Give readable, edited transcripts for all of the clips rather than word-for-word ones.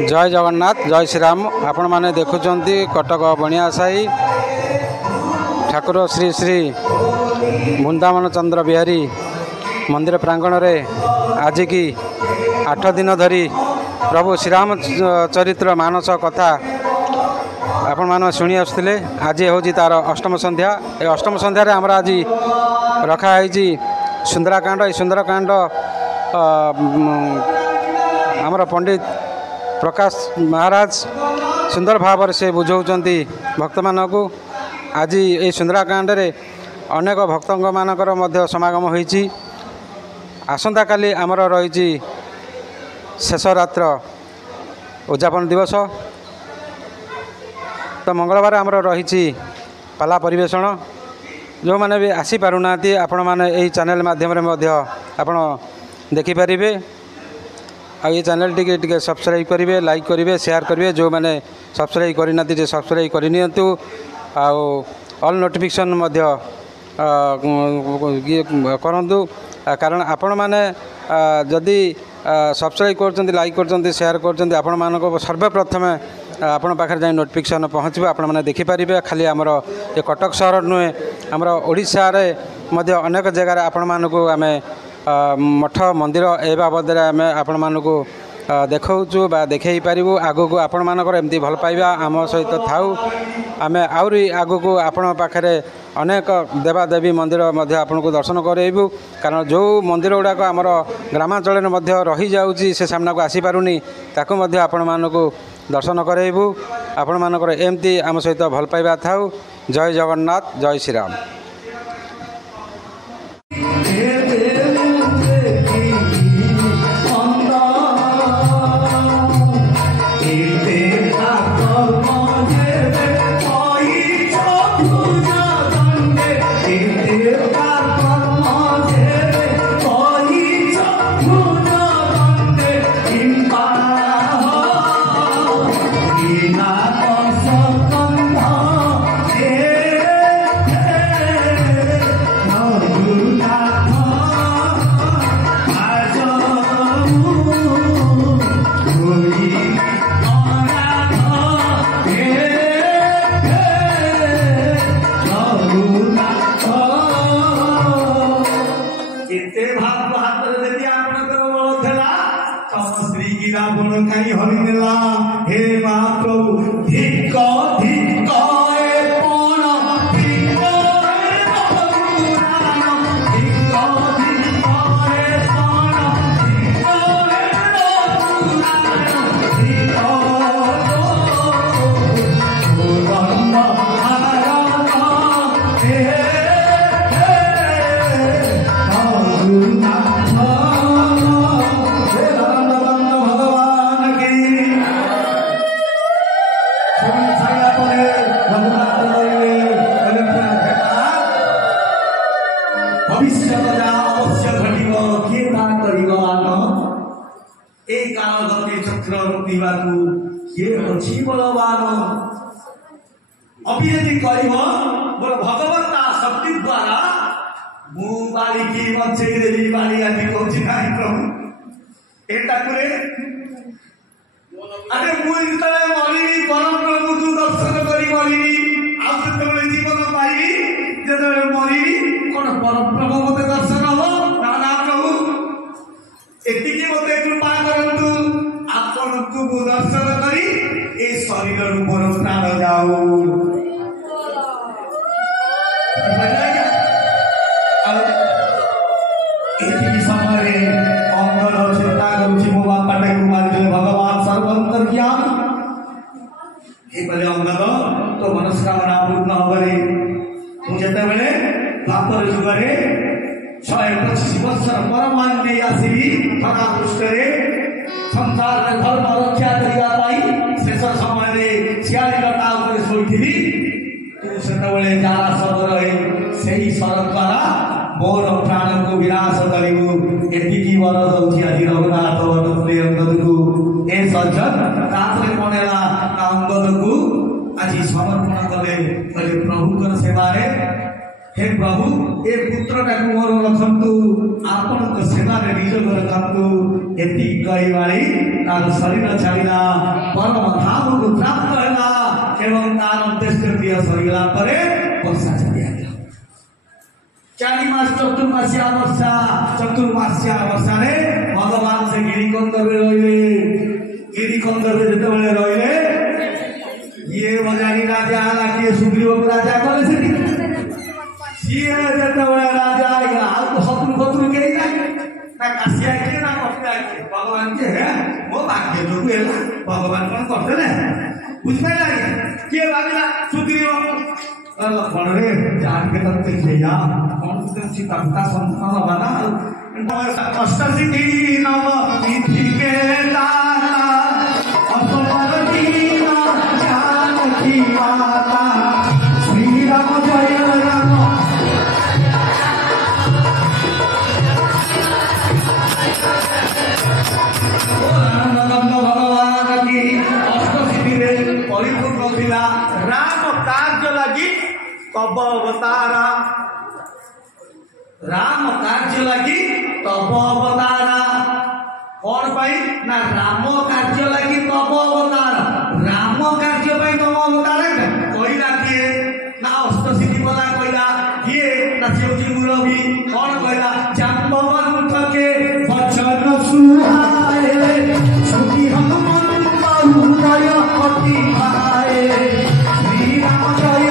जय जगन्नाथ जय श्रीराम आपण मैंने देखुंट कटक बणिया साई ठाकुर श्री श्री वृंदावन चंद्र बिहारी मंदिर प्रांगण में आज की 8 दिन धरी प्रभु श्रीराम चरित्र मानस कथा आपण मैंने शुणी आसुले। आज हूँ तार अष्टम संध्या। ये अष्टम संध्यार आमर आज रखाई सुंदराकांड। ये सुंदरकांड आमर पंडित प्रकाश महाराज सुंदर भाव से बुझाऊँच भक्त मानक। आज ये सुंदराकांड रे अनेक भक्त मानकर मध्य समागम होईची। आसंता काली आमर रही शेष रात्र उद्यापन दिवस। तो मंगलवार आमर रही पाला परिवेषण। जो मैंने भी आसी पारुना आपण मैंने यही चैनल माध्यम आपण देखिपारे। ये चैनल टी सब्सक्राइब करेंगे, लाइक करेंगे, शेयर करेंगे। जो मैंने सब्सक्राइब करना सब्सक्राइब करनी ऑल नोटिफिकेशन करूँ। कारण आपण मैंने जदि सब्सक्राइब कर लाइक कर शेयर कर आपण मानक सर्वप्रथम आपण पाखे जाए नोटिफिकेशन पहुँचो। आपण मैंने देखिपारे। खाली आमर ये कटक सहर नुहे आमर ओडिशा रे मध्य अनेक जगार आपण मानक आमे मठ मंदिर ए बाबद आम आपण मानक देखु बा देखई पारू। आगक आपण मानकर एमती भल पाइबा आम सहित थाउ। आम आहरी आगक आपण पाखे अनेक देवादेवी मंदिर मध्य आपन को दर्शन करेबू। कारण जो मंदिर गुड़ाक आमर ग्रामांचल रही जाऊँगी से सामना को आसी पारुनी ताकू मध्य आपण मानक दर्शन करेबू। आपण मानकर एमती आम सहित भल पाइबा थाउ। जय जगन्नाथ जय श्रीराम। अभिनेत्री कर मोर भगवता शक्ति द्वारा मु बाली की बचे देवी बाली आदि कहूँ नहीं प्रभु एटा करे अरे मुझे मरी परम प्रभु तू दर्शन करी मरी आते जीवन पाइबी जो मरी कौन परम प्रभु मत दर्शन हम ना प्रभु एति मत कृपा करतु आपन को दर्शन करी ए शरीर रूप प्राण जाऊ। समय अंगद चिंता करुच्ची मो बापाटा को मारिदे भगवान सर्वंतर ज्ञान ये पहले अंगद तो मनस्कामना पूर्ण होबरे मुझे बेले द्वापर जुगरे 125 वर्ष परमान दे आसीबी थका दुष्टरे संसार में धर्म रक्षा करिया पाई शेष समय रे 46 लटा ऊपर सोइथिबी तू सेतबेले जारा सब रहे सेही शरत द्वारा मोर प्राण को विनाश करू एति वर दौची आज रघुनाथ अंगद को ए सज्जन रात्रे पनेला अंगद को आज समर्पण कले प्रभु सेवा हे प्रभु ए पुत्रटा मोर रखतु आपण तो सेवा रे निजोग रखतु एति कहिबाळी तार शरीर छाड़िला परम धाम को प्राप्त होला एवं तार अंत्येष्टि क्रिया सरिला परे वर्षा चलिया गया 4 मास चतुर्मास्या वर्षा रे भगवान से गिरिकंदर जेतेबेले रहिले ये बजारी राजा हाला किए सुग्रीव राजा कले से सीए जेतेबेले राजा आइला आ तो शत्रु के ना कासिया के ना कष्टा के भगवान के है मो भाग्य तो हेला भगवान कोन करते ना बुझबे ना के भागिला सुग्रीव लक्ष्मण रे जान के तब तक भैया कौन से सीता पिता संतान बना कष्ट सिद्धि नव तिथि के दाता असवर दीना जानकी माता श्री राम जय राम भगवान की अष्ट सिद्धि रे परिपूर्ण थिला राम कार्य लगी तब अवतारा राम कार्य लगी तब अवतारा कौन पाई ना राम कार्य लगी तब अवतारा राम कार्य पाई तब अवतारा कहला किए ना अष्ट सिद्धि बोला कहला किए ना सेवजी मुरबी कौन कहला जाम्बवंत के वचन सुहाए सुखी हनुमंत हृदय अति भाए श्री राम जय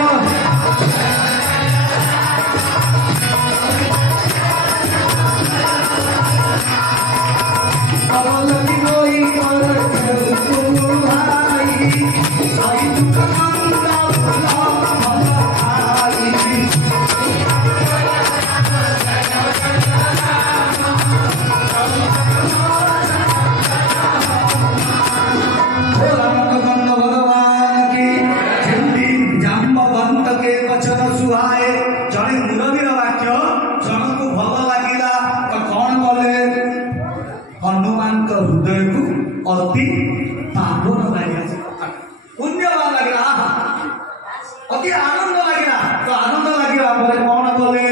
हृदय को अति पावन लगे पुण्यवान लगे अति आनंद लगे तो आनंद लगे कौन कले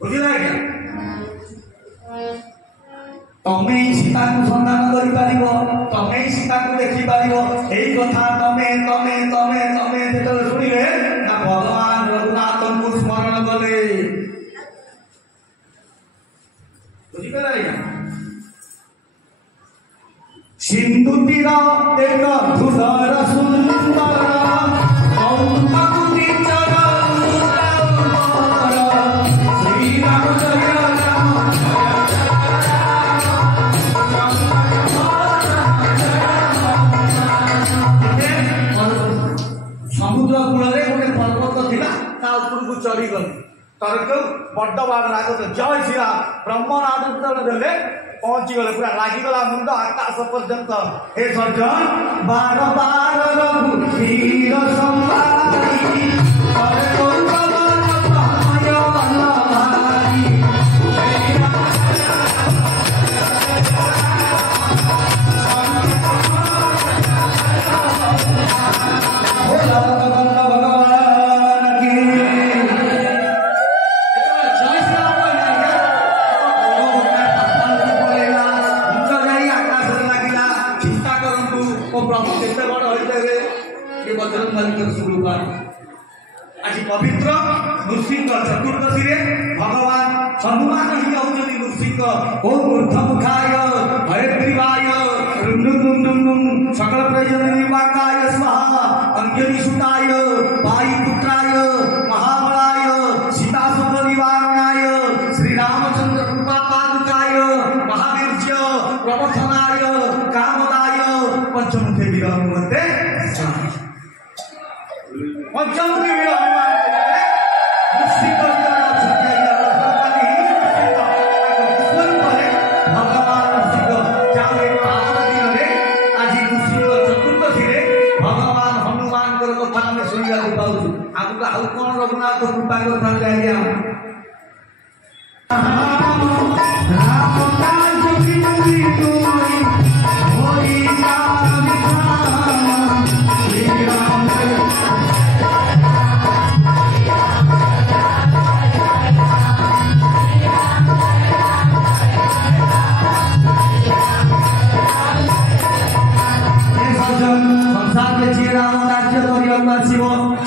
बुझला तमे सीता को संधान कर तमे सीता को देखी पार यही कथा तमे तमे तमे तमे जो शुणिले ना भगवान रघुनाथ को स्मरण कले बुझिपारा सिंधु तीर एक धुधर सुंदर श्री राम जय राम समुद्र कूल गोटे पर्वत थिला ता उपरकू चढ़ी गले तरक बड़ बाग राग जय श्री राम ब्रह्मनाथ देले पहुंची गले पूरा लागिगला मुंड आकाश पर्यंत हे सर्जन बार बार रघुवीर संभारी करे कौरवन तनय बलधारी भगवान की आज पवित्र नृसिंह चतुर्दशी रे भगवान हनुमान ही होती नृसिंह ओम ऊर्ध्वमुखाय हयग्रीवाय सकल प्रयोजनवाकाय स्वाहा अंजनीसुताय वायुपुत्राय महाबलाय सीतासुतनिवारणाय श्रीरामचंद्र कृपापादुकाय महावीर्य प्रवर्धनाय कामदाय पंचमुखे विरहनुमते पंचमुखी विरहनुमान रघुनाथ कृपा कर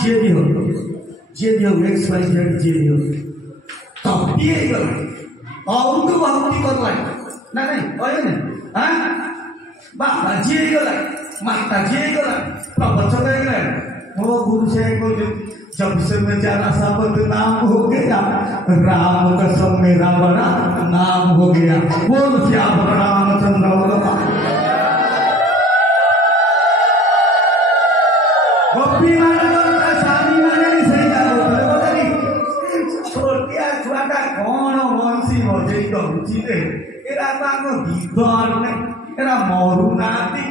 जी भी हो एक्स वाई जेड जी भी हो तब भी और तो भक्ति करवा ना नहीं कहे ना हाँ बाबा जी गला माता जी गला प्रवचन गला वो गुरु से बोले जब से बेचारा साबत नाम हो गया राम कसम मेरा बड़ा नाम हो गया बोल क्या रामचंद्र गोपी माता शादी में सही छोटिया छुआटा कौन बंशी बजे करुची रे एरा बाको गीतर ने एरा मरु नाती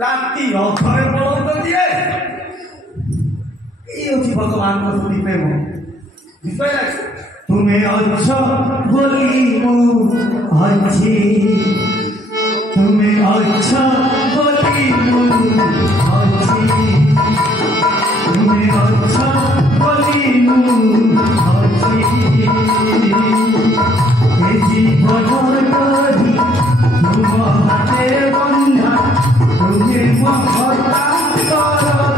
राति अथरे पड़ो दिए ये होची भगवान को सुनी प्रेम विश्वास तुम्हें अच्छा बोली मु अच्छी तुम्हें अच्छा बोली मु अच्छी तुम्हें अच्छा बोली मु अच्छी ये जीवन करी तुम हाथे बंधा तुम्हें महता करता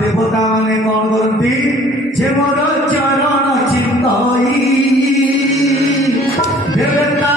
देवता माने कौन करती जे मोर चरण चिंतई देवता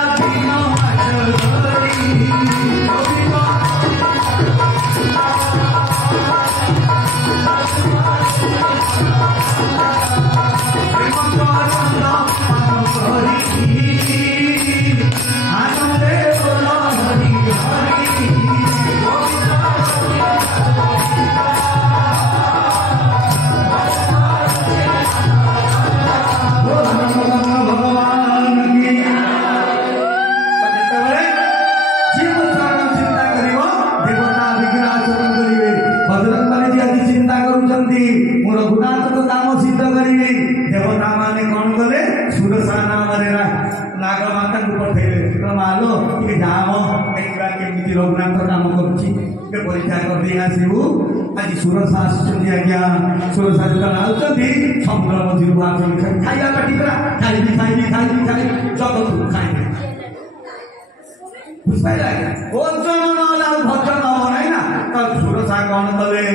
बिना रघुनाथ काम कर परीक्षा कर आसबू आज सुरसा आज्ञा सुरसा जो आउଛନ୍ତି समुद्र मझी आसुଛନ୍ତି खाइबा पाटी करा खाइबी जगत खाइबे बुझपाइला भोजन नला भजन हम ना ना सुरसा कौन कले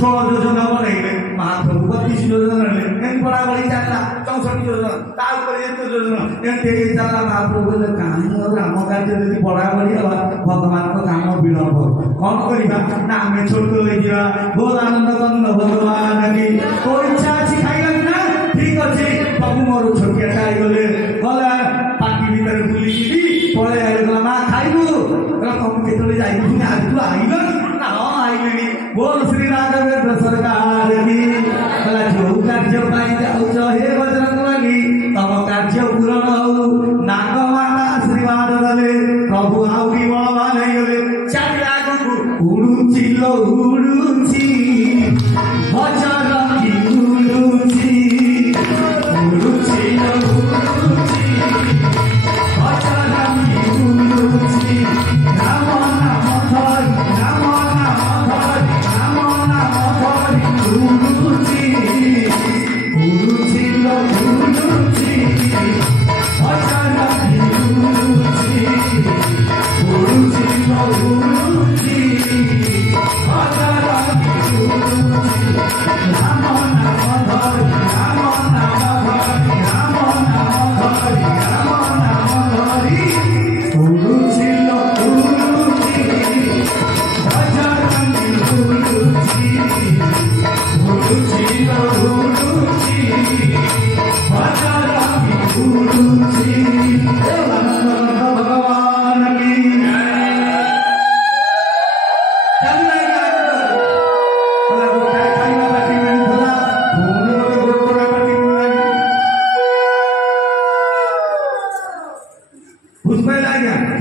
6 योजना बनैले महाप्रभु 32 योजना ले बड़ा बड़ी चलला 64 योजना ता ऊपर ये योजना एते चलला महाप्रभु ले कहानी और राम कार्य यदि बड़ा बड़ी हवा भगवान को काम विलंब कौन करिबा ना हमें छोट ले जीवा बहुत आनंद करन भगवान की कोई इच्छा अछि खाइला ना ठीक अछि प्रभु मोर छोटिया खाइ गले गला पाटी भीतर बुली की पळे आइला मा खाइबू कम केतले जाइबू ना आज तू आइलो ना हां आइली बोल श्री राघवेंद्र सरकार की भला जो कार्य पाई जाऊ हे बजरंगबली तम कार्य पूर्ण हो नागमाता आशीर्वाद दले प्रभु आउरी बळवा नै गले चारि आगु उडुची लो उडुची बजरंगी उडुची उडुची लो उडुची बजरंगी उडुची राम नाम धरि राम नाम धरि उडुची उडुची लो उडुची बजरंगी उडुची उडुची लो उडुची बजरंगी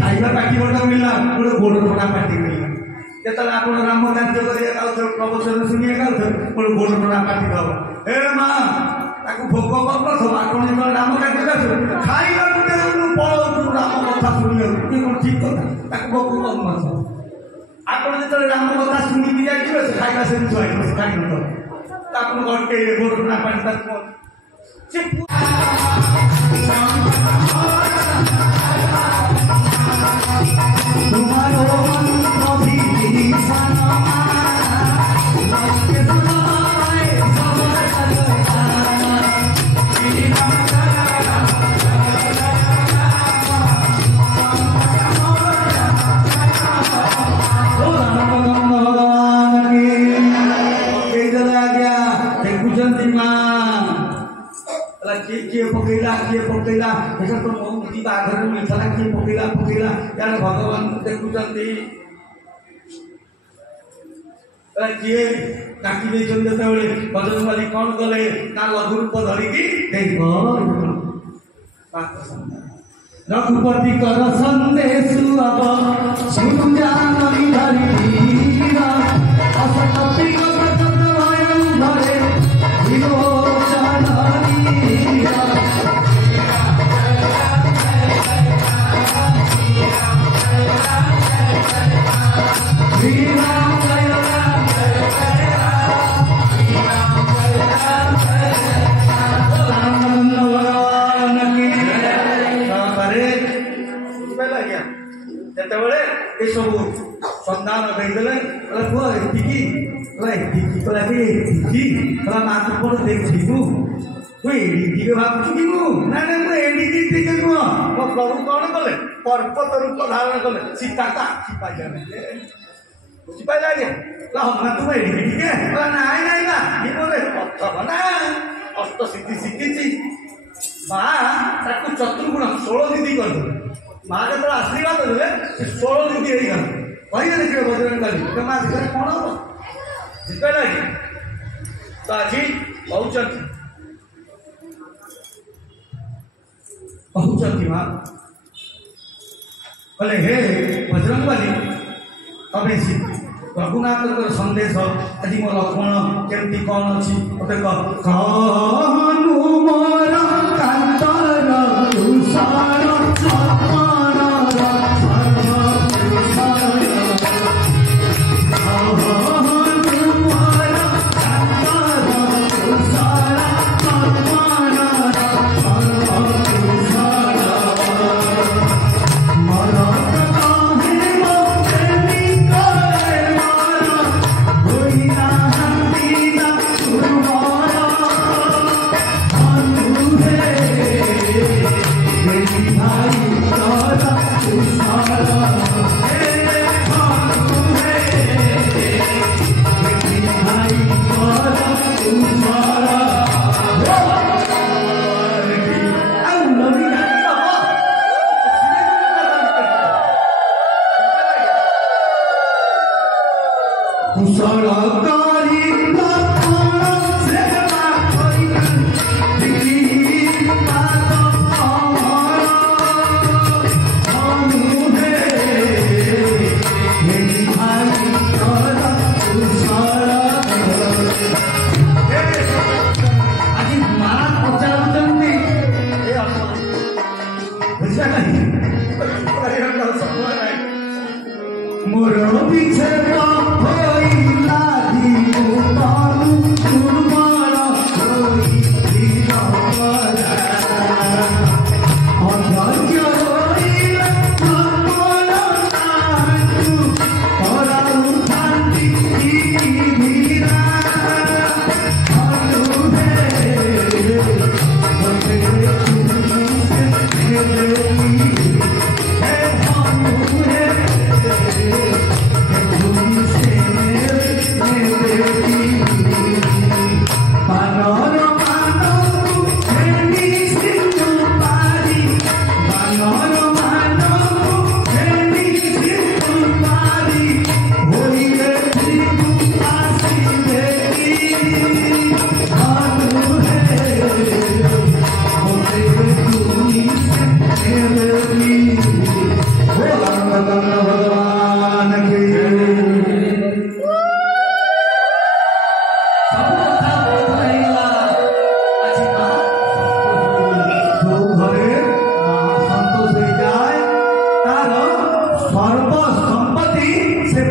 ଖାଇବା ପାଟି ବଟ ମିଳିଲା ଗୋଟେ ଗୋଡ଼ ଟଣା ପାଟି ମିଳିଲା ଯେତେବେଳେ ଆପଣ ରାମ କାର୍ଯ୍ୟ କରିବା ଯାଉଥିବେ ପ୍ରବଚନ ଶୁଣିବାକୁ ଯାଉଥିବେ ଗୋଟେ ଗୋଡ଼ ଟଣା ପାଟି ଦବ ଏ ମା ତାକୁ ଭୋଗ କରୁନଥିବ ଆପଣ ଯେତେବେଳେ ରାମ କାର୍ଯ୍ୟ ଯାଉଥିବେ ଖାଇବା ଗୋଟେ ପଳଉଛୁ ରାମ କଥା ଶୁଣିବାକୁ ଇଏ କ'ଣ ଠିକ କଥା ତାକୁ ଭୋଗ କରୁନଥିବ ଆପଣ ଯେତେବେଳେ ରାମ କଥା ଶୁଣିକି ଯାଇଥିବେ ସେ ଖାଇବା ସେମିତି ଖାଇବ ସେ ଖାଇନଥିବ ଆପଣ ଘଟେଇବେ ଗୋଡ଼ ଟଣା ପାଟି ତାକୁ ସେ तुम्हारो मंत्र भी किए पकड़ा ऐसा तो मुक्ति बाघर मिठा किए पकड़ा यार भगवान देखुं किए डाकी देते बजरंगबली कौन कले ना लघु रूप धरिकी रघुपति कर संदेश अब सुनु जानवी धरी सब सन्धान देखदेले पुआ टिकी नाचपड़ देखू तू एडिकी भावुँ कि ना एडिकी टिके नुह मो प्रभु कौन कले पर्वत रूप धारण कले सीता तो आखि पाइला बुझिपाला हनुमान तुम एडिकी टिके नाई नाई ना ये बोले प्रथम ना अष्ट सिद्धि शिखी माँ ताकू चतुर्गुण 16 निधि करदे माँ जो आशीर्वाद देवे 16 निधि हो कहे देखिए बजरंगबली माँ से कौन हम बुझिपाला कि तो आज कहते माँ कहले हे बजरंगबली तबे रघुनाथ संदेश आज मो लक्ष्मण केमती कौन अच्छी मत कहनु मोर कांतर तुषार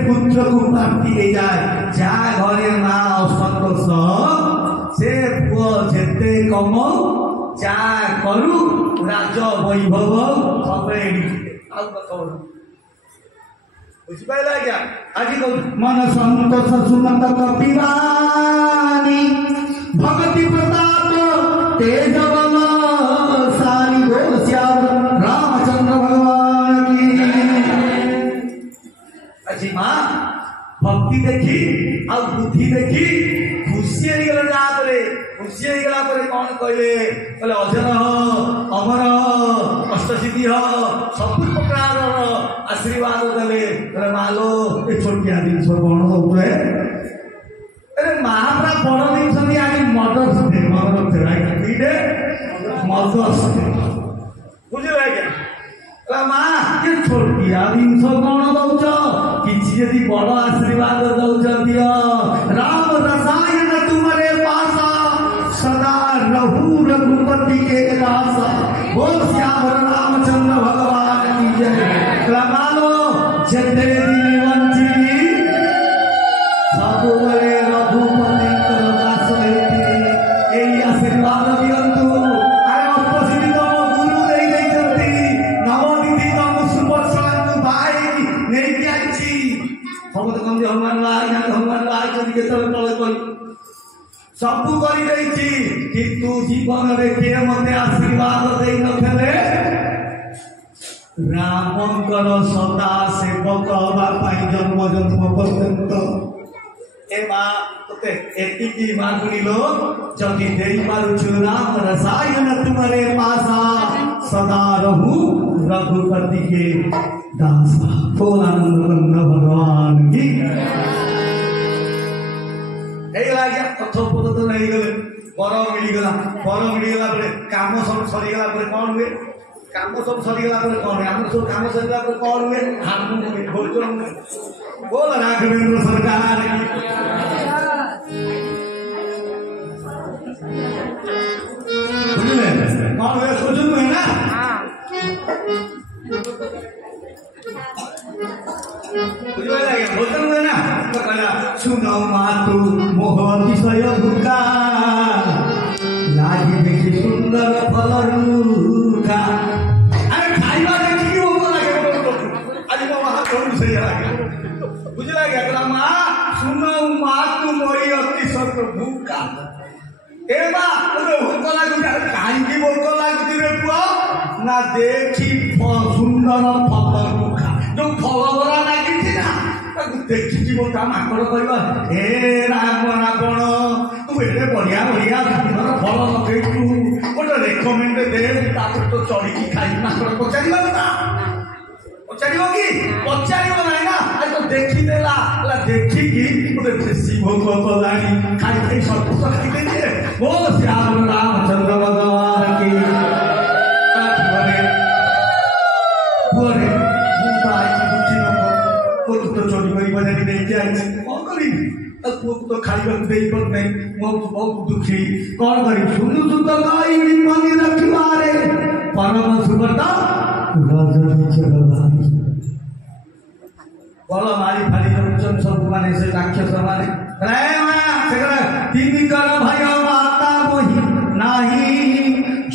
पुत्र को प्राप्ति दे जाए जा घरे माँ असंतोष से पुओ जेते कम जा करू राज वैभव सब बुझिपाइला क्या आज मन संतोष सुनत कपिरानी भगति प्रताप तेज बल सारी बोल श्याम रामचंद्र भगवान की अजी माँ भक्ति देखी आ बुद्धि देखी खुशी गला खुशी गला कौन कहले बोले अजर अमर अष्टसिद्धि सब प्रकार आशीर्वाद देले मालो ये छोटिया जिन कौन दौड़े अरे महापुरा बड़ दिन आज मदर्स डे मदर्स डे बुझे क्या माँ ये छोटिया जिन कौन दौच कि बड़ आशीर्वाद दौच दियो राम रसायन तुम्हारे पास सदा रहू रघुपति के दास बोल श्याम रामचंद्र भगवान की जय मानो जेते दिन वंचित सबुबले रघुपति दास यही आशीर्वाद दियंतु अरे उपस्थित तुम गुरु दे देइछंती नवनिधि तुम सुवर्षण भाई नहीं आइछि समस्त कम हनुमान लाल चली के तले कोई सबू कर किंतु जीवन में किए मत आशीर्वाद दे नथिले रामंकर सदा सेवक बापाई जन्म जन्म पर्यंत ए माँ तोते एतिकी मागुनिलो जदि देई पारुछु राम रसायन तुम्हारे पासा सदा रहू रघुपति के दासा बोल आनंद भगवान की कथोपकथन नहीं गले बर मिलगला काम सब सरीगला कौन हुए काम सब सरीगला कौन हुए आम सब काम सरीगला कौन हुए भोजन हुए बोल राघवेंद्र सरकार बुझले कौन हुए सोचन हुए ना भोजन हुए ना तो कहला सुनो मातु मोह विषय भूखा लागी देखी सुंदर फल रूखा अरे खाइबा देखी भोक लगे आज मो हाथ धरू से लगे बुझला क्या माँ सुनो मातु मोरी अति सत भूखा ए माँ भोक लगुच कहीं भोक लगुच रे पुआ ना देखी सुंदर फल रूखा जो फल बरा लगी ना देखी मोटा माकड़ कह हे राम रावण तू एटे बढ़िया बढ़िया सुंदर फल लगे गोटे रेकमेंड दे तो चढ़ी खाई माकड़ पचार पचार कि पचार ना ना आज तो देखीदेला देखिकी गोटे देशी भोग कला खाई खाई सब खाई बोल श्याम रामचंद्र भगवान की तो चोरी करी बजारी नहीं जाए कौन करी तो खाइबा दे नहीं बहुत दुखी कौन करी सुनु सुत गाई मनी रखवारे परम सुभता राजा चरवारी बल मारी फाली दउछन सब माने से राक्षस माने रे माया सेकरा तीन कर भाई माता मोहि नाही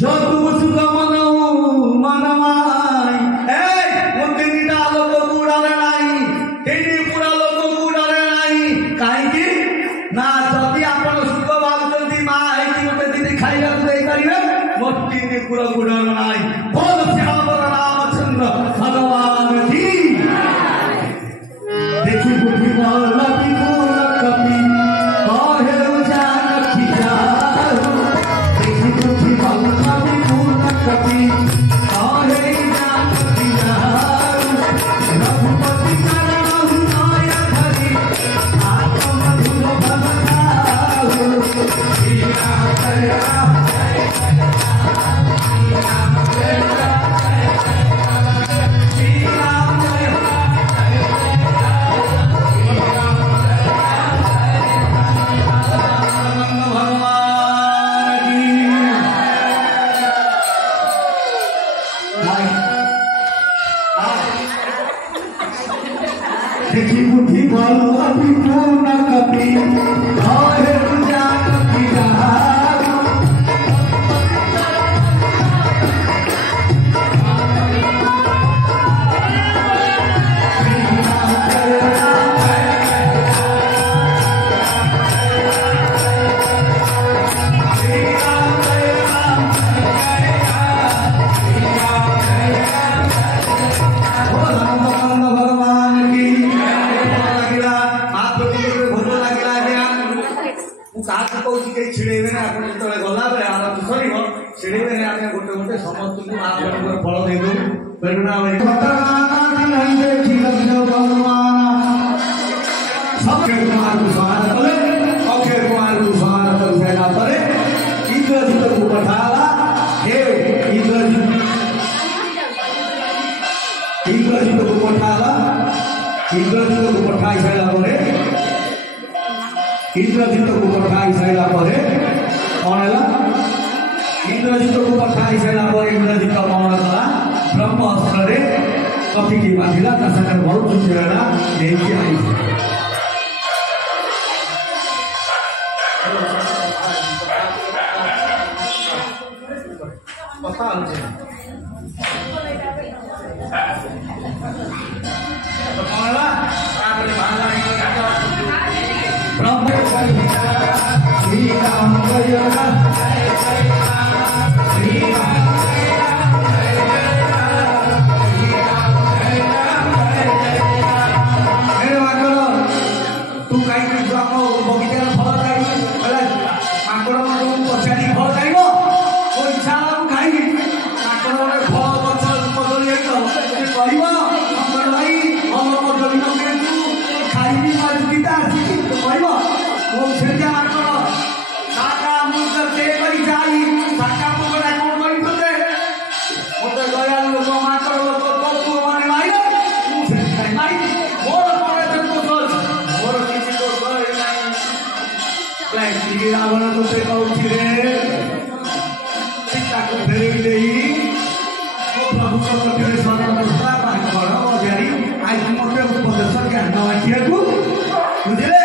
जो तू सुख मनऊ मनमाई ए मुंडी डालो तो गुड़ाले नाही तेनी पूरा लोक गुड़ाले नाही काहे ना जदि आपण सुख भावचंती मां एकी मते दीदी खाइला दे करिवे मोटी ने पूरा गुड़ाले नाही बोल श्याम रामचंद्र भगवान की देखी बुद्धि वाला की फूल कपी काहे उजान खिजा देखी बुद्धि वाला की फूल कपी काहे उजान खिजा रघुपति करण नाय धरी आत्म धुर भवताऊ हीरा करया देखी बुद्धि बल अति पूर्ण कपि कहे जान की छिड़ेबे ना आप जो गला बेले आम सर छिड़ेबे ना आम गोटे गोटे समस्त को आप फल देदू प्रेरणा अक्षय कुमार को सहारा कले अक्षय कुमार को सहारा कर सारा पर इंद्रजीत को पठाला हे इंद्रजीत को पठाला इंद्रजीत को पठाई सारा पर इंद्रजीत को पठाई सारा पर कौन है इंद्रजीत को पठाई सारा पर इंद्रजीत कौन कला ब्रह्मास्त्र रे कपि की बाधिला कसाकर बहुत सुंदरना देखि आई पता है तो कौन है आपने भागा ब्रह्म श्री राम जय श्री राम मेरे मांगल तू कहीं बगीचार फल खाई मांगल मान पचारि फल खाइब ମୋ इच्छा खाइबी मांगल फल गछ कदली कह भाई भल कदली लगे खाइबी दुटा कहब ମୋ ସେଟା ମାଙ୍କଡ଼ କାକା ମୁଁ ସେ କରି ଯାଇ କାକା ପକଡ଼ା କଣ କରି ତତେ ମତେ ଦୟାଳୁ ଲୋକ ମାଙ୍କଡ଼ ଲୋକ ତୋ ପୁଅ ମାନେ ମାଇଲେ ମୁଁ ସେଟା ମାରି ମୋର କଣ ଏତେ ଦୋଷ ଅଛି ମୋର କିଛି ଦୋଷ ନାହିଁ ଟିକେ ରାବଣ ତତେ କହୁଛି ରେ ସୀତାକୁ ଫେରେଇ ଦେଇ ମୋ ପ୍ରଭୁଙ୍କ ମଧ୍ୟରେ ସର୍ବଦା ମାଙ୍କଡ଼ ବଜାରି ଆଜି ମତେ ଉପଦେଶ ଜ୍ଞାନ ବାଣ୍ଟିବାକୁ ବୁଝିଲେ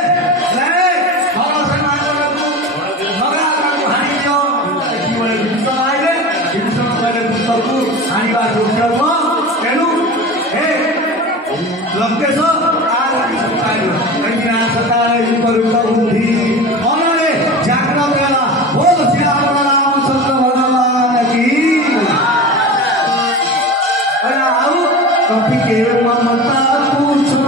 लंकेश बुद्धि मनरे जागृत गला बोल श्याम रामचंद्र भगवान की आओ कपि के ममता पूछ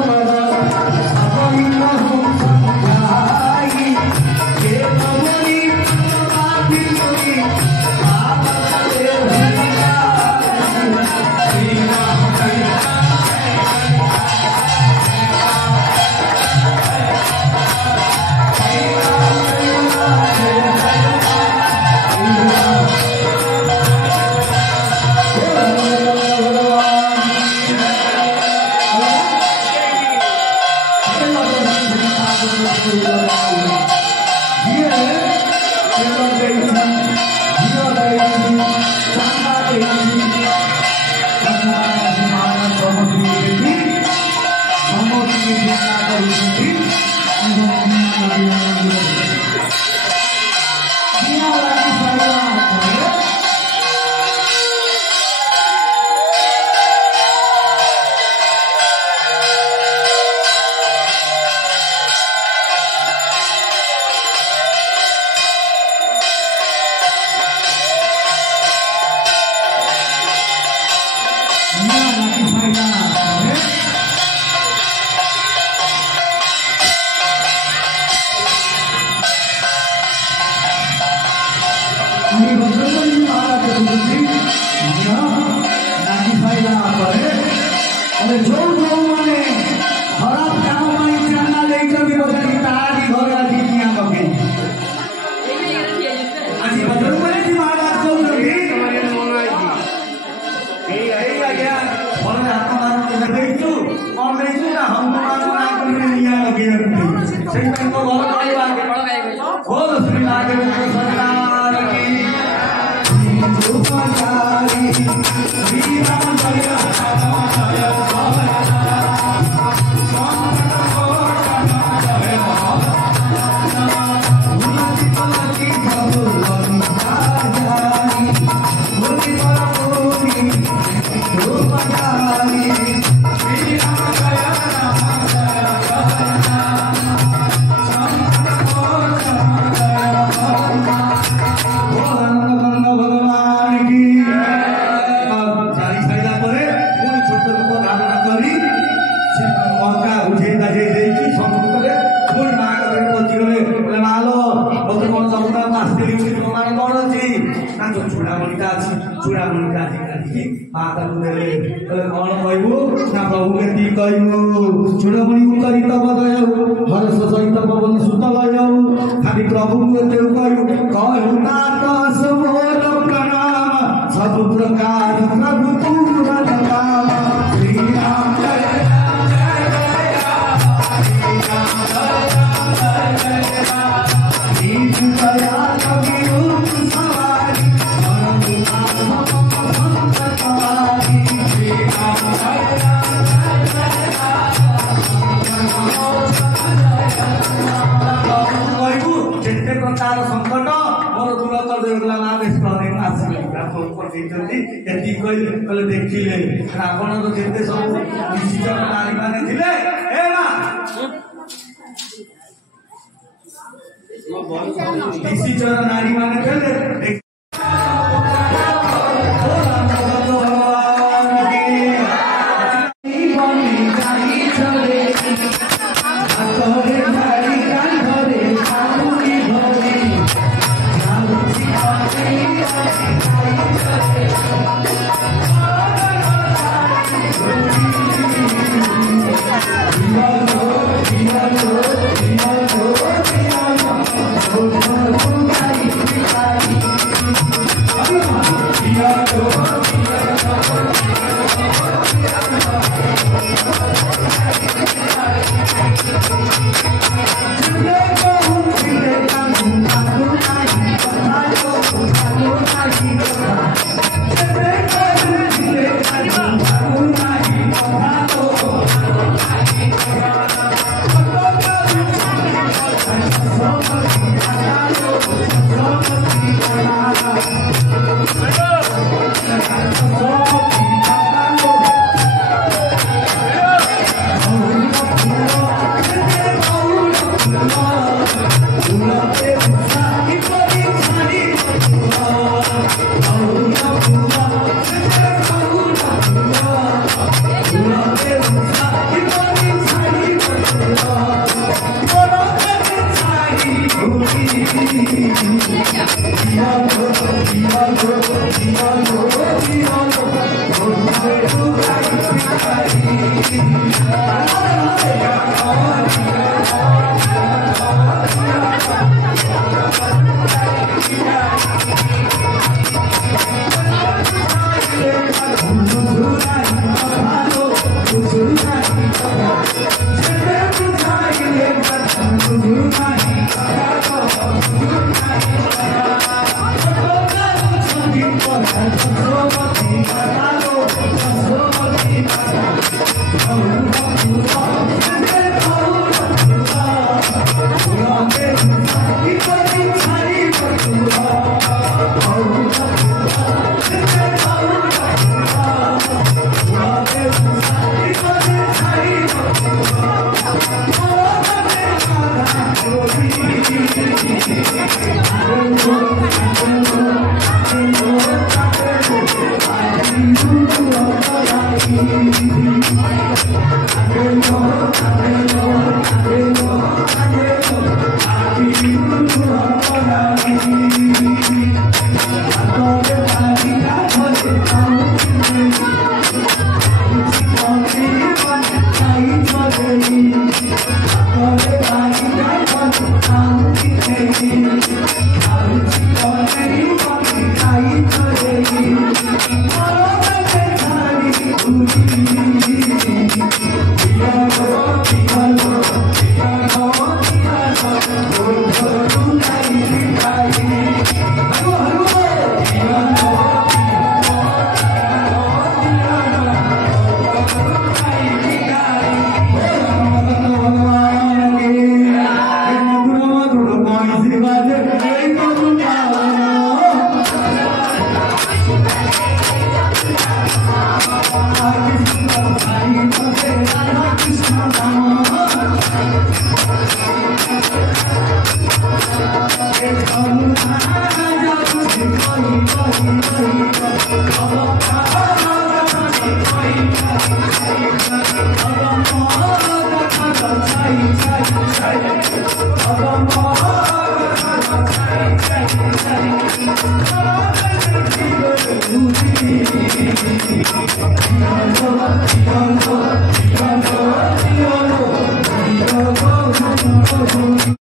श्री राम काटी काटी माता को देले कौन कहबू ना प्रभु के ती कहबू चुड़मणि उतरी तब दयाऊ हर्ष सहित पवन सुतल जाऊ खाली प्रभु के तेउ कहू तातस मोर प्रणाम सब प्रकार प्रभु तुम नाम श्री राम जय राम जय राम श्री राम जय राम दीन दयाल कवि रूप सवारी जिते प्रकार संकट मोर दूर कर देला ना बेस्टरे आसिले फोन पर देइछथि एति कहले देखिले रावण रो जिते सब डिसीजन नारी माने थिले ए मां डिसीजन नारी माने थिले